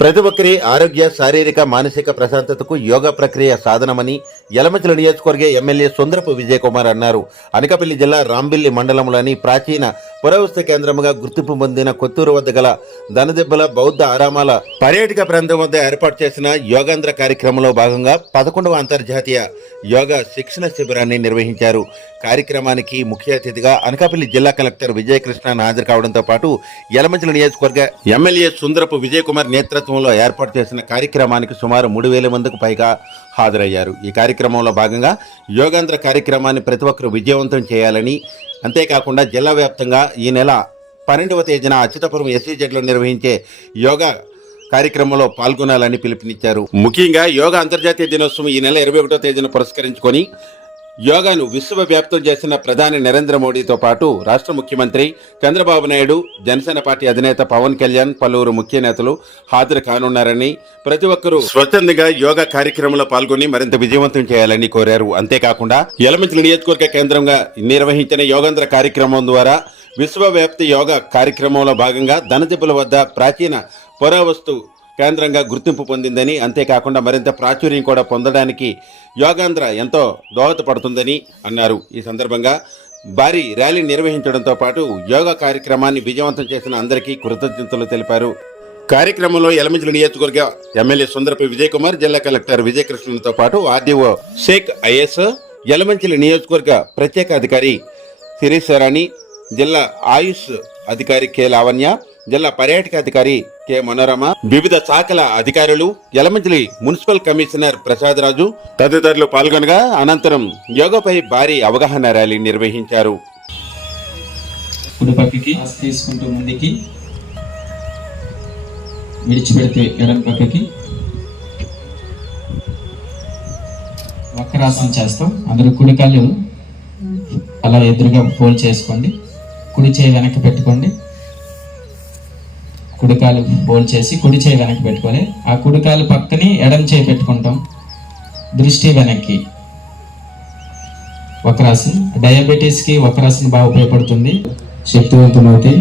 ప్రతి ఒక్కరి ఆరోగ్య శారీరక మానసిక ప్రశాంతతకు యోగా ప్రక్రియ సాధనమని యలమంచిల నియోజకవర్గ ఎమ్మెల్యే సుందరపు విజయకుమార్ అన్నారు. అనకాపల్లి జిల్లా రాంబిల్లి మండలంలోని ప్రాచీన పురావస్తు కేంద్రముగా గుర్తింపు పొందిన కొత్తూరు వద్ద గల దనదెబ్బల బౌద్ధ ఆరామాల పర్యాటక ప్రాంతం వద్ద ఏర్పాటు చేసిన యోగాంధ్ర కార్యక్రమంలో భాగంగా పదకొండవ అంతర్జాతీయ యోగా శిక్షణ శిబిరాన్ని నిర్వహించారు. కార్యక్రమానికి ముఖ్య అతిథిగా అనకాపల్లి జిల్లా కలెక్టర్ విజయకృష్ణ హాజరు కావడంతో పాటు యలమంచిల నియోజకవర్గ ఎమ్మెల్యే సుందరపు విజయకుమార్ నేతృత్వంలో ఏర్పాటు చేసిన కార్యక్రమానికి సుమారు మూడు వేల మందికి పైగా హాజరయ్యారు. ఈ కార్యక్రమంలో భాగంగా యోగాంధ్ర కార్యక్రమాన్ని ప్రతి ఒక్కరూ విజయవంతం చేయాలని అంతేకాకుండా జిల్లా వ్యాప్తంగా ఈ నెల పన్నెండవ తేదీన అచ్యుతపురం ఎస్సీజెడ్లో నిర్వహించే యోగా కార్యక్రమంలో పాల్గొనాలని పిలుపునిచ్చారు. ముఖ్యంగా యోగా అంతర్జాతీయ దినోత్సవం ఈ నెల ఇరవై ఒకటో తేదీన పురస్కరించుకొని యోగాను విశ్వవ్యాప్తం చేసిన ప్రధాని నరేంద్ర మోడీతో పాటు రాష్ట్ర ముఖ్యమంత్రి చంద్రబాబు నాయుడు జనసేన పార్టీ అధినేత పవన్ కళ్యాణ్ పలువురు ముఖ్య నేతలు హాజరు కానున్నారని ప్రతి ఒక్కరూ స్వచ్ఛందంగా యోగా కార్యక్రమంలో పాల్గొని మరింత విజయవంతం చేయాలని కోరారు. అంతేకాకుండా యలమంచిలి నియోజకవర్గ కేంద్రంగా నిర్వహించిన యోగాంధ్ర కార్యక్రమం ద్వారా విశ్వవ్యాప్తి యోగా కార్యక్రమంలో భాగంగా ధనదిబ్బల వద్ద ప్రాచీన పురావస్తు కేంద్రంగా గుర్తింపు పొందిందని అంతేకాకుండా మరింత ప్రాచుర్యం కూడా పొందడానికి యోగాంధ్ర ఎంతో దోహదపడుతుందని అన్నారు. ఈ సందర్భంగా భారీ ర్యాలీ నిర్వహించడంతో పాటు యోగా కార్యక్రమాన్ని విజయవంతం చేసిన అందరికీ కృతజ్ఞతలు తెలిపారు. కార్యక్రమంలో యలమంచిలి నియోజకవర్గ ఎమ్మెల్యే సుందరపై విజయకుమార్ జిల్లా కలెక్టర్ విజయకృష్ణతో పాటు ఆర్డీఓ షేక్ ఐఎస్ ఎలమంచిలి నియోజకవర్గ ప్రత్యేక అధికారి సిరీశ్వరాణి జిల్లా ఆయుష్ అధికారి కె లావణ్య జిల్లా పర్యాటక అధికారి కె. మనోరమ వివిధ శాఖల అధికారులు యలమంచిలి మున్సిపల్ కమిషనర్ ప్రసాద్ రాజు తదితరులు పాల్గొనగా అనంతరం యోగాపై భారీ అవగాహన ర్యాలీ నిర్వహించారు. కుడి తీసుకుంటూ ముందుకి విడిచిపెడితే ఎడం పక్కకి వక్రాసనం చేస్తాం. అందరూ కుడి అలా ఎదురుగా ఫోల్డ్ చేసుకోండి. కుడి చేయి వెనక్కి పెట్టుకోండి. కుడికాలు బోల్ చేసి కుడి చేయి వెనక్కి పెట్టుకొని ఆ కుడికాలు పక్కని ఎడం చేయి పెట్టుకుంటాం. దృష్టి వెనక్కి. వక్రాసన్ డయాబెటీస్కి వక్రాసన్ బాగా ఉపయోగపడుతుంది. శక్తివంతమవుతాయి.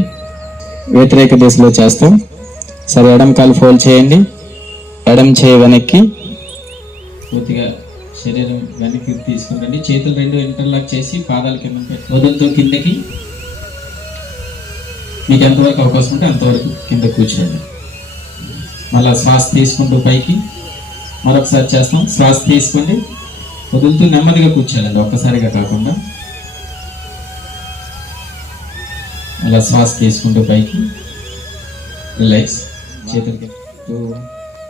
వ్యతిరేక దిశలో చేస్తాం సరే ఎడం కాలు ఫోల్డ్ చేయండి. ఎడం చేయి వెనక్కి. పూర్తిగా శరీరం వెనక్కి తీసుకురండి చేతులు రెండు ఇంటర్లాక్ చేసి పాదాల కింద పెట్టి వదులుతూ కిందకి. మీకు ఎంతవరకు అవకాశం ఉంటే అంతవరకు కింద కూర్చోండి. మళ్ళా శ్వాస తీసుకుంటూ పైకి మరొకసారి చేస్తాం. శ్వాస తీసుకోండి. వదులుతూ నెమ్మదిగా కూర్చోాలండి ఒక్కసారిగా కాకుండా అలా శ్వాస తీసుకుంటూ పైకి రిలాక్స్. చేతులకి two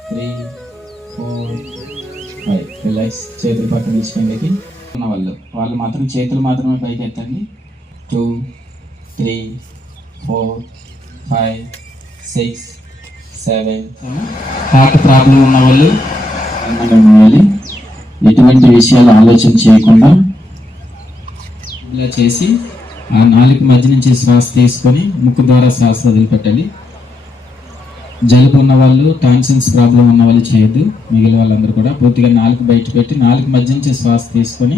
three four five. Relax. చేతులు పక్కన తీసుకోండి ఉన్న వాళ్ళు. వాళ్ళు మాత్రం చేతులు మాత్రమే పైకి ఎత్తండి two three four five six seven heart problem ఉన్న వాళ్ళు ఉండాలి. ఎటువంటి విషయాలు ఆలోచన చేయకుండా ఇలా చేసి ఆ నాలుగు మధ్య నుంచి శ్వాస తీసుకొని ముక్కు ద్వారా శ్వాస వదిలిపెట్టాలి. జలుబు ఉన్న వాళ్ళు టాన్సిన్స్ ప్రాబ్లం ఉన్న వాళ్ళు చేయొద్దు. మిగిలిన వాళ్ళందరూ కూడా పూర్తిగా నాలుగు బయట పెట్టి నాలుగు మధ్య నుంచి శ్వాస తీసుకొని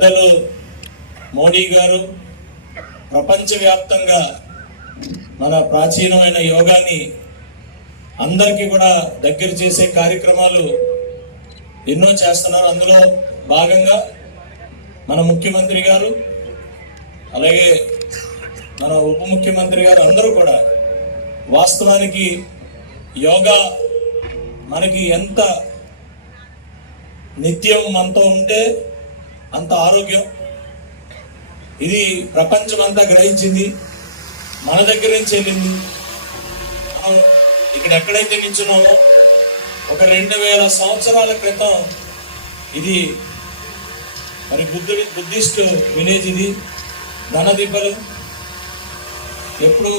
పెద్దలు మోడీ గారు. ప్రపంచవ్యాప్తంగా మన ప్రాచీనమైన యోగాని అందరికీ కూడా దగ్గర చేసే కార్యక్రమాలు ఎన్నో చేస్తున్నారు. అందులో భాగంగా మన ముఖ్యమంత్రి గారు అలాగే మన ఉప ముఖ్యమంత్రి గారు అందరూ కూడా వాస్తవానికి యోగా మనకి ఎంత నిత్యం మనతో ఉంటే అంత ఆరోగ్యం. ఇది ప్రపంచం అంతా గ్రహించింది. మన దగ్గర నుంచి వెళ్ళింది. మనం ఇక్కడ ఎక్కడైతే నిల్చున్నామో ఒక రెండు వేల సంవత్సరాల క్రితం ఇది మరి బుద్ధుడి బుద్ధిస్ట్ విలేజ్ ఇది ధనదిబ్బలు ఎప్పుడు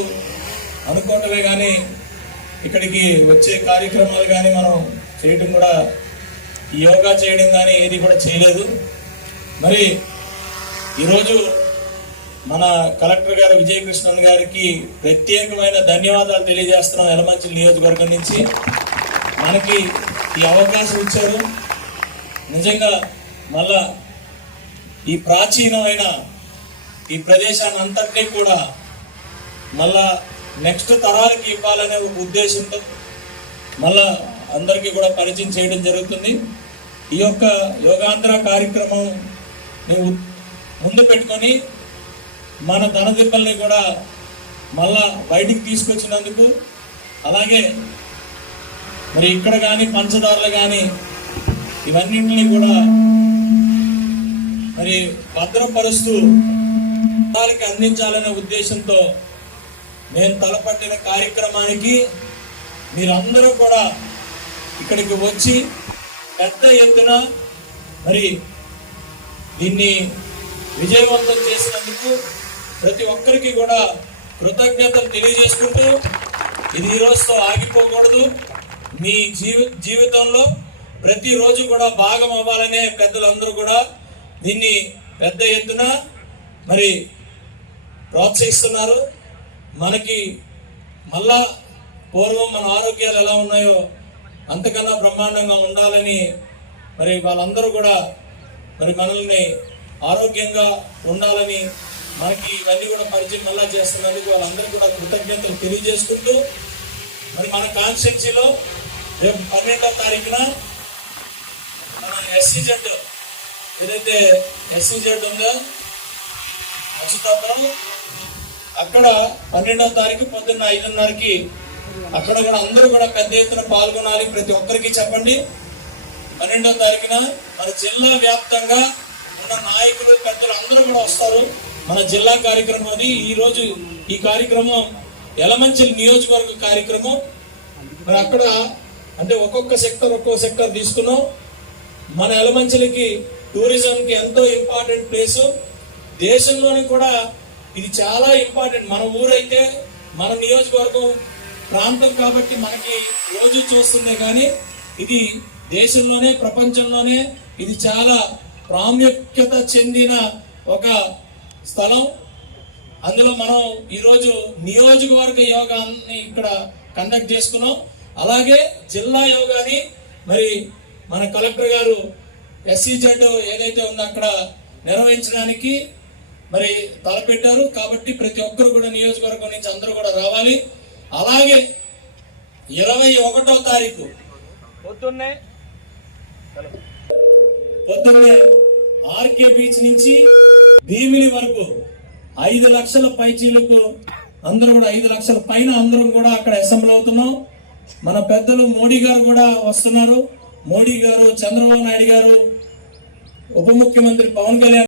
అనుకోవటమే కానీ ఇక్కడికి వచ్చే కార్యక్రమాలు కానీ మనం చేయటం కూడా యోగా చేయడం కానీ ఏది కూడా చేయలేదు. మరి ఈరోజు మన కలెక్టర్ గారు విజయకృష్ణన్ గారికి ప్రత్యేకమైన ధన్యవాదాలు తెలియజేస్తున్నాం ఎలమంచిల నియోజకవర్గం నుంచి. మనకి ఈ అవకాశం ఇచ్చారు. నిజంగా మళ్ళా ఈ ప్రాచీనమైన ఈ ప్రదేశాన్ని అంతటినీ కూడా మళ్ళా నెక్స్ట్ తరాలకి ఇవ్వాలనే ఒక ఉద్దేశంతో మళ్ళా అందరికీ కూడా పరిచయం చేయడం జరుగుతుంది. ఈ యొక్క యోగాంధ్ర కార్యక్రమం ముందు పెట్టుకొని మన ధనదిబ్బల్ని కూడా మళ్ళా బయటికి తీసుకొచ్చినందుకు అలాగే మరి ఇక్కడ కానీ పంచదారులు కానీ ఇవన్నింటినీ కూడా మరి భద్రపరుస్తూ వాళ్ళకి అందించాలనే ఉద్దేశంతో నేను తలపట్టిన కార్యక్రమానికి మీరందరూ కూడా ఇక్కడికి వచ్చి పెద్ద ఎత్తున మరి దీన్ని విజయవంతం చేసినందుకు ప్రతి ఒక్కరికి కూడా కృతజ్ఞతలు తెలియజేసుకుంటూ ఇది ఈ రోజుతో ఆగిపోకూడదు. మీ జీవి జీవితంలో ప్రతిరోజు కూడా భాగం అవ్వాలనే పెద్దలందరూ కూడా దీన్ని పెద్ద ఎత్తున మరి ప్రోత్సహిస్తున్నారు. మనకి మళ్ళా పూర్వం మన ఆరోగ్యాలు ఎలా ఉన్నాయో అంతకన్నా బ్రహ్మాండంగా ఉండాలని మరి వాళ్ళందరూ కూడా మరి మనల్ని ఆరోగ్యంగా ఉండాలని మనకి ఇవన్నీ కూడా పరిచయం మళ్ళా చేస్తున్నందుకు వాళ్ళందరికీ కూడా కృతజ్ఞతలు తెలియజేసుకుంటూ మరి మన కాన్స్టిట్యున్సీలో రేపు పన్నెండవ తారీఖున మన ఎస్సీజెడ్ ఏదైతే ఎస్సీజెడ్ ఉందో అచ్యుతాపురం అక్కడ పన్నెండవ తారీఖు పొద్దున్న ఐదున్నరకి అక్కడ కూడా అందరూ కూడా పెద్ద ఎత్తున పాల్గొనాలి. ప్రతి ఒక్కరికి చెప్పండి. పన్నెండవ తారీఖున మన జిల్లా వ్యాప్తంగా ఉన్న నాయకులు పెద్దలు అందరూ కూడా వస్తారు. మన జిల్లా కార్యక్రమం అది. ఈ రోజు ఈ కార్యక్రమం ఎలమంచిలి నియోజకవర్గ కార్యక్రమం. మరి అక్కడ అంటే ఒక్కొక్క సెక్టర్ ఒక్కొక్క సెక్టర్ తీసుకున్నాం. మన ఎలమంచిలికి టూరిజంకి ఎంతో ఇంపార్టెంట్ ప్లేస్. దేశంలోని కూడా ఇది చాలా ఇంపార్టెంట్. మన ఊరైతే మన నియోజకవర్గం ప్రాంతం కాబట్టి మనకి రోజు చూస్తుందే కానీ ఇది దేశంలోనే ప్రపంచంలోనే ఇది చాలా ప్రాముఖ్యత చెందిన ఒక స్థలం. అందులో మనం ఈరోజు నియోజకవర్గ యోగాన్ని ఇక్కడ కండక్ట్ చేసుకున్నాం. అలాగే జిల్లా యోగాని మరి మన కలెక్టర్ గారు ఎస్సీ జెడ్ ఏదైతే ఉందో అక్కడ నిర్వహించడానికి మరి తలపెట్టారు. కాబట్టి ప్రతి ఒక్కరు కూడా నియోజకవర్గం నుంచి అందరూ కూడా రావాలి. అలాగే ఇరవై ఒకటో తారీఖు పొద్దున్నే పొద్దున్నే ఆర్కే బీచ్ నుంచి భీమిలి వరకు ఐదు లక్షల పైచీలకు అందరూ కూడా ఐదు లక్షల పైన అందరం కూడా అక్కడ అసెంబ్లీ అవుతున్నాం. మన పెద్దలు మోడీ గారు కూడా వస్తున్నారు. మోడీ గారు చంద్రబాబు నాయుడు గారు ఉప ముఖ్యమంత్రి పవన్ కళ్యాణ్